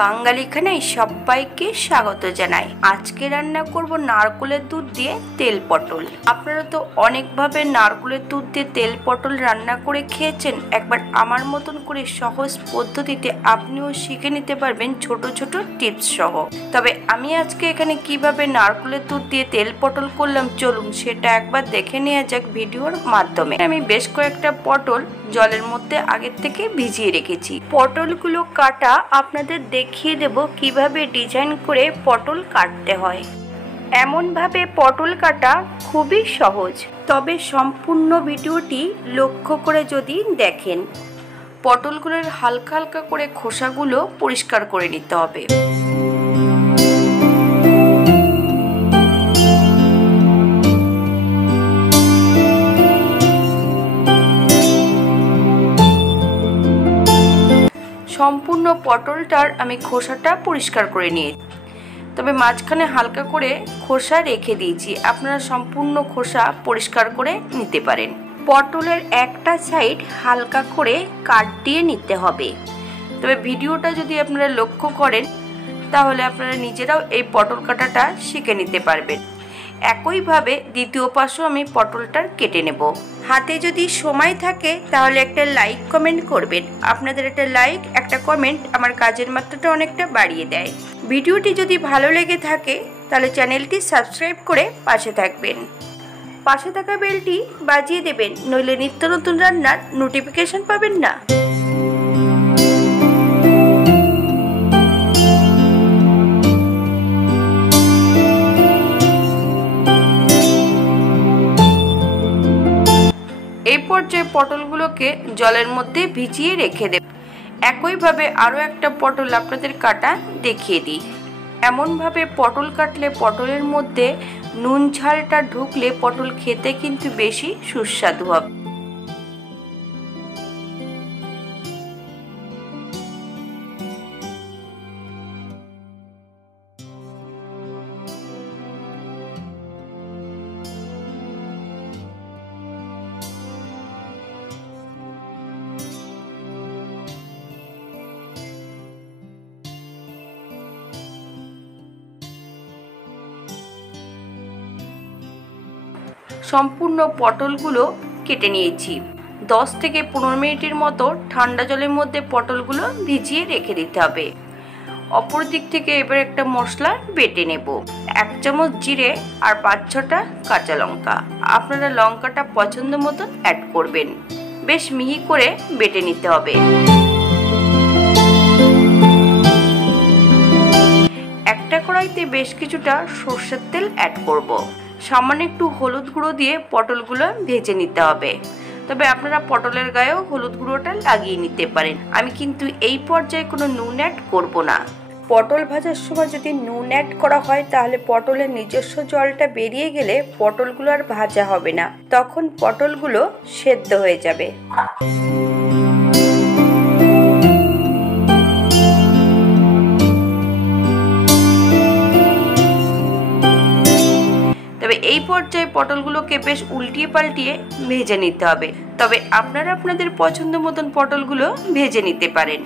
বাঙালি খানায় সবাইকে স্বাগত জানাই। আজকে রান্না করব নারকেলের দুধ দিয়ে তেল পটল। আপনারা তো অনেকভাবে নারকেলের দুধ দিয়ে তেল পটল রান্না করে খেয়েছেন। একবার আমার মতন করে সহজ পদ্ধতিতে আপনিও শিখে নিতে পারবেন ছোট ছোট টিপস সহ। তবে আমি আজকে এখানে কিভাবে নারকেলের দুধ দিয়ে তেল পটল করলাম, চলুন সেটা একবার দেখে নেওয়া যাক ভিডিওর মাধ্যমে। আমি বেশ কয়েকটা পটল জলের মধ্যে আগের থেকে ভিজিয়ে রেখেছি। পটলগুলো কাটা আপনাদের দেখিয়ে দেব কিভাবে ডিজাইন করে পটল কাটতে হয়। এমনভাবে পটল কাটা খুবই সহজ, তবে সম্পূর্ণ ভিডিওটি লক্ষ্য করে যদি দেখেন, পটলগুলোর হালকা হালকা করে খোসাগুলো পরিষ্কার করে নিতে হবে। সম্পূর্ণ পটলটার আমি খোসাটা পরিষ্কার করে নিয়েছি, তবে মাঝখানে হালকা করে খোসা রেখে দিয়েছি। আপনারা সম্পূর্ণ খোসা পরিষ্কার করে নিতে পারেন। পটলের একটা সাইড হালকা করে কাট দিয়ে নিতে হবে। তবে ভিডিওটা যদি আপনারা লক্ষ্য করেন তাহলে আপনারা নিজেরাও এই পটল কাটাটা শিখে নিতে পারবেন। একইভাবে দ্বিতীয় পাশেও আমি পটলটার কেটে নেব। হাতে যদি সময় থাকে তাহলে একটা লাইক কমেন্ট করবেন। আপনাদের একটা লাইক একটা কমেন্ট আমার কাজের মাত্রাটা অনেকটা বাড়িয়ে দেয়। ভিডিওটি যদি ভালো লেগে থাকে তাহলে চ্যানেলটি সাবস্ক্রাইব করে পাশে থাকবেন। পাশে থাকা বেলটি বাজিয়ে দেবেন, নইলে নিত্য নতুন রান্নার নোটিফিকেশন পাবেন না। এই পর্যায়ে পটলগুলোকে জলের মধ্যে ভিজিয়ে রেখে দেব। একইভাবে আরও একটা পটল আপনাদের কাটা দেখিয়ে দিই। এমনভাবে পটল কাটলে পটলের মধ্যে নুন ঝালটা ঢুকলে পটল খেতে কিন্তু বেশি সুস্বাদু হবে। সম্পূর্ণ পটলগুলো কেটে নিয়েছি। 10 থেকে 15 মিনিটের মতো ঠান্ডা জলের মধ্যে পটলগুলো ভিজিয়ে রেখে দিতে হবে। অপর দিক থেকে এবার একটা মশলা বেটে নেব। 1 চামচ জিরে আর 5-6টা কাঁচা লঙ্কা। আপনারা লঙ্কাটা পছন্দ মতন অ্যাড করবেন। বেশ মিহি করে বেটে নিতে হবে। একটা কড়াইতে বেশ কিছুটা সরষের তেল অ্যাড করব। সামান্য একটু হলুদ গুঁড়ো দিয়ে পটলগুলো ভেজে নিতে হবে। তবে আপনারা পটলের গায়েও হলুদ গুঁড়োটা লাগিয়ে নিতে পারেন। আমি কিন্তু এই পর্যায়ে কোনো নুন অ্যাড করব না। পটল ভাজার সময় যদি নুন অ্যাড করা হয় তাহলে পটলের নিজস্ব জলটা বেরিয়ে গেলে পটলগুলো আর ভাজা হবে না, তখন পটলগুলো সেদ্ধ হয়ে যাবে। তবে এই পর্যায়ে পটলগুলোকে বেশ উল্টিয়ে পাল্টিয়ে ভেজে নিতে হবে। তবে আপনারা আপনাদের পছন্দ মতন পটলগুলো ভেজে নিতে পারেন।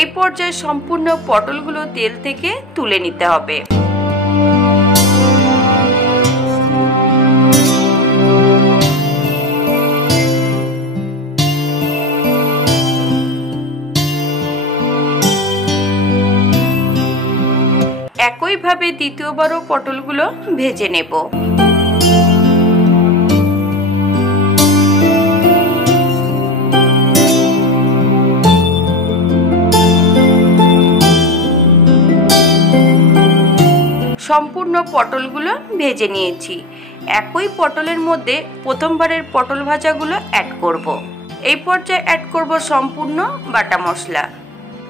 এই পর্যায়ে সম্পূর্ণ পটলগুলো তেল থেকে তুলে নিতে হবে। একইভাবে দ্বিতীয়বারও পটলগুলো ভেজে নেব। সম্পূর্ণ পটলগুলো ভেজে নিয়েছি। একই পটলের মধ্যে প্রথমবারের পটল ভাজাগুলো অ্যাড করব। এই পর্যায়ে অ্যাড করব সম্পূর্ণ বাটা মশলা,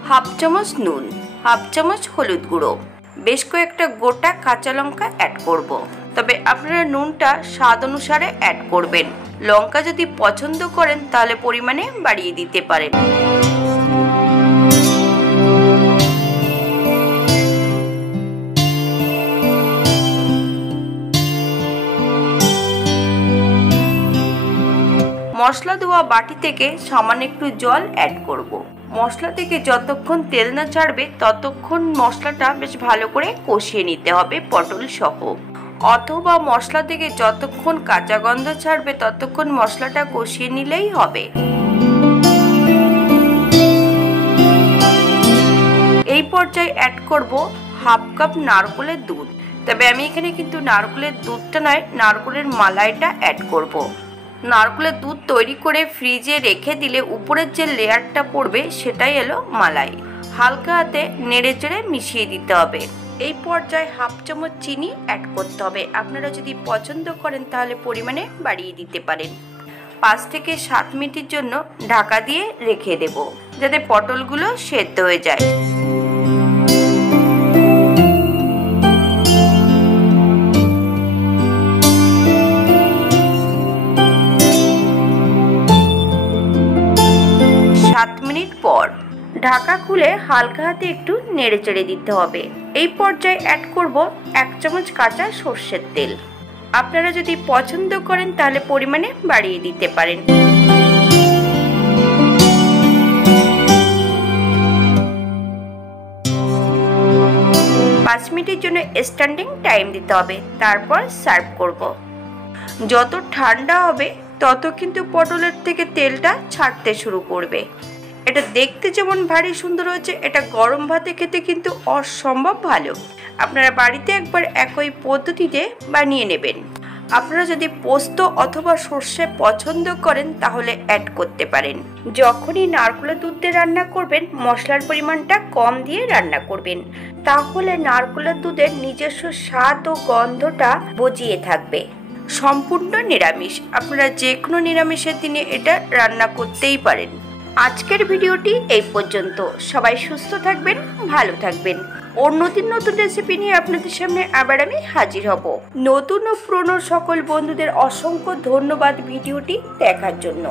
1/2 চামচ নুন, 1/2 চামচ হলুদ গুঁড়ো, বেশ কয়েকটা গোটা কাঁচা লঙ্কা অ্যাড করব। তবে আপনারা নুনটা স্বাদ অনুসারে অ্যাড করবেন। লঙ্কা যদি পছন্দ করেন তাহলে পরিমাণে বাড়িয়ে দিতে পারেন। মশলা ধোয়া বাটি থেকে সামান্য একটু জল অ্যাড করব। মশলা থেকে যতক্ষণ তেল না ছাড়বে ততক্ষণ মশলাটা বেশ ভালো করে কষিয়ে নিতে হবে পটল সহ, অথবা মশলা থেকে যতক্ষণ কাঁচা গন্ধ ছাড়বে ততক্ষণ মশলাটা কষিয়ে নিলেই হবে। এই পর্যায়ে অ্যাড করব হাফ কাপ নারকেলের দুধ। তবে আমি এখানে কিন্তু নারকেলের দুধটা নয়, নারকেলের মালাইটা অ্যাড করব। নারকেলের দুধ তৈরি করে ফ্রিজে রেখে দিলে উপরের যে লেয়ারটা পড়বে সেটাই হলো মালাই। হালকা হাতে নেড়ে চেড়ে মিশিয়ে দিতে হবে। এই পর্যায়ে হাফ চামচ চিনি অ্যাড করতে হবে। আপনারা যদি পছন্দ করেন তাহলে পরিমাণে বাড়িয়ে দিতে পারেন। 5 থেকে 7 মিনিটের জন্য ঢাকা দিয়ে রেখে দেব, যাতে পটলগুলো সেদ্ধ হয়ে যায়। পর ঢাকা খুলে হালকা হাতে একটু নেড়ে চেড়ে দিতে হবে। এই পর্যায়ে অ্যাড করব 1 চামচ কাঁচা সর্ষের তেল। আপনারা যদি পছন্দ করেন তাহলে পরিমাণে বাড়িয়ে দিতে পারেন। 5 মিনিটের জন্য স্ট্যান্ডিং টাইম দিতে হবে, তারপর সার্ভ করব। যত ঠান্ডা হবে তত কিন্তু পটলের থেকে তেলটা ছাড়তে শুরু করবে। এটা দেখতে যেমন ভারী সুন্দর হয়েছে, এটা গরম ভাতে খেতে কিন্তু অসম্ভব ভালো। আপনারা বাড়িতে একবার একই পদ্ধতিতে বানিয়ে নেবেন। আপনারা যদি পোস্ত অথবা সর্ষে পছন্দ করেন তাহলে অ্যাড করতে পারেন। যখনই নারকেলের দুধ দিয়ে রান্না করবেন মশলার পরিমাণটা কম দিয়ে রান্না করবেন, তাহলে নারকেলের দুধের নিজস্ব স্বাদ ও গন্ধটা বজিয়ে থাকবে। সম্পূর্ণ নিরামিষ, আপনারা যে কোনো নিরামিষের দিনে এটা রান্না করতেই পারেন। আজকের ভিডিওটি এই পর্যন্ত। সবাই সুস্থ থাকবেন, ভালো থাকবেন। ওর নতুন নতুন রেসিপি নিয়ে আপনাদের সামনে আবার আমি হাজির হব। নতুন ও পুরনো সকল বন্ধুদের অসংখ্য ধন্যবাদ ভিডিওটি দেখার জন্য।